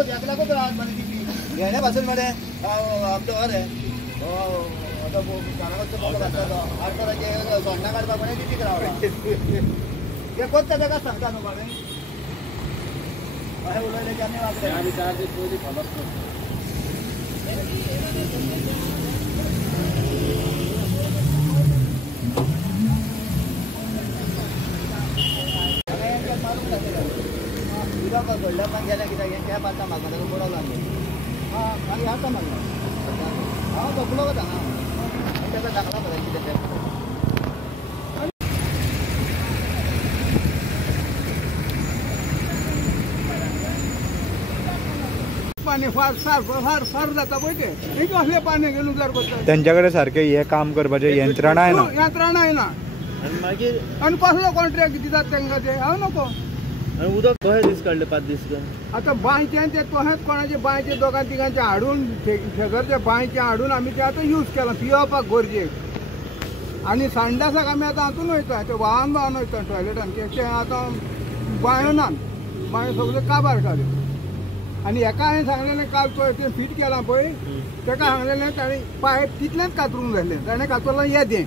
एकल्याकूच राहत म्हणे ती घेण्या पासून म्हणे आमचं घर आहे आता कानावरचं बघत असतो आठवड्याचे सोडणा काढता म्हणे किती रावला हे कोणत्या जगात सांगता नको म्हणे काय उलवले त्यांनी वागले आणि चार दिवस पोली खबर सोडलं पण गेल्या किती त्या पाहता मागं त्याला बुडवलं लागले हां आणि आता म्हणलं हा झोपलो होता हा त्याचा टाकला बघायची त्याच्या पाणी फार फार फार फार जाता पळय ते कसले पाणी गेलो जर त्यांच्याकडे सारखे हे काम करपाचे यंत्रणा आहे ना यंत्रणा आहे ना आणि मागीर आणि कसलो कॉन्ट्रॅक्ट दितात त्यांना ते हांव नको आणि उदक कशें दीस काडले 5 दीस आता बांयच्यान ते तोहेंच कोणाचे बांयचे दोगां तिगांचे हाडून शेगरचे बांयचे हाडून आमी ते आतां यूज केलां पियोवपाक गरजेक आणि संडासाक आमी आतां हातून वयता ते व्हांवन व्हांवन वयता टॉयलेटान ते आतां बांयो नात बांयो सगळे काबार काडले आणि एका हांवें सांगलेलें काल तो ते फिट केलां पळय ताका सांगलेलें ताणें पायप तितलेंच कातरूंक जाय ताणें कातरलां येदें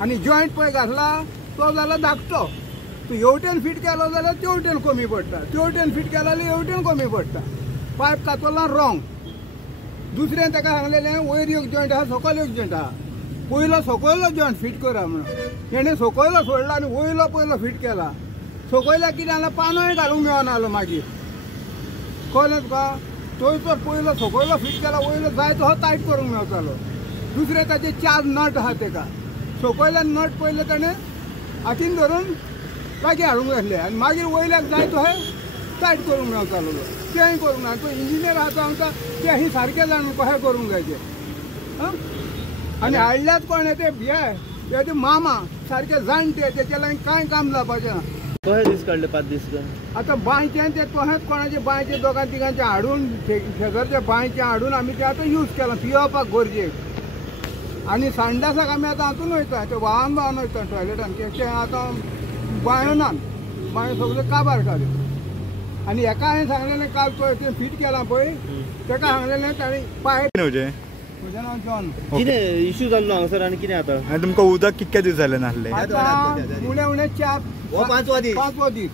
आणि जॉयंट पळय घातला तो जाला धाकटो तू एवटेन फिट केलो जाल्यार तेवटेन कमी पडटा तेवटेन फिट केला जाल्यार एवटेन कमी पडटा पायप कातरला रॉंग दुसरें ताका सांगलेलें वयर एक जॉयंट आहा सकयल एक जॉयंट आहा पयलो सकयलो जॉयंट फिट करा म्हणून तेणें सकयलो सोडला आनी वयलो पयलो फिट केला सकयल्याक कितें जालें पानोय घालूंक मेळनाहलो मागीर कळ्ळें तुका थंयसर पयलो सकयलो फिट केला वयलो जाय तसो टायट करूंक मेळटालो दुसरे ताचे 4 नट आहा तेका सकयल्यान नट पयले ताणें हातीन धरून लागी हाडूंक घातले आनी मागीर वयल्याक जाय तशें टायट करूंक मेळटालो तेंय करूंक ना तो इंजिनियर आसा आमकां ते ही सारकें जाण कशें करूंक जाय तें आनी हाडल्यात कोण ते हे मामा सारके जाणटे तेचे लागीं कांय काम जावपाचें ना कशें दीस काडले 5 दीस आता बांयच्यान ते तोहेंच कोणाचे बांयचे दोगां तिगांचे हाडून शेगरचे बांयचे हाडून आमी ते आतां यूज केलां पियोवपाक गरजेक आणि संडासाक आमी आतां हातून वयता ते व्हांवन व्हांवन वयता टॉयलेटान ते आतां बांयो नात बांयो सगळे काबार काडले आणि एका हांवें सांगलेलें काल तो ते फिट केलां पळय ताका सांगलेलें ताणें पायप म्हजें नांव जॉन कितें इश्यू जाल्लो हांगासर आनी कितें आतां आणि तुमकां उदक कितके दीस जाले नासले उणे उणे 4 पांचवो दीस 5वो दीस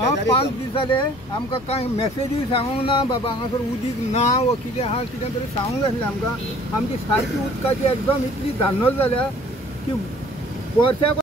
5 दीस जाले आमकां कांय मॅसेजूय सांगूंक ना बाबा हांगासर उदीक ना वो कितें आहा कितें तरी सांगूंक जाय आमकां आमची सारकी उदकाची एकदम इतली धान्नोल जाल्या की वर्साक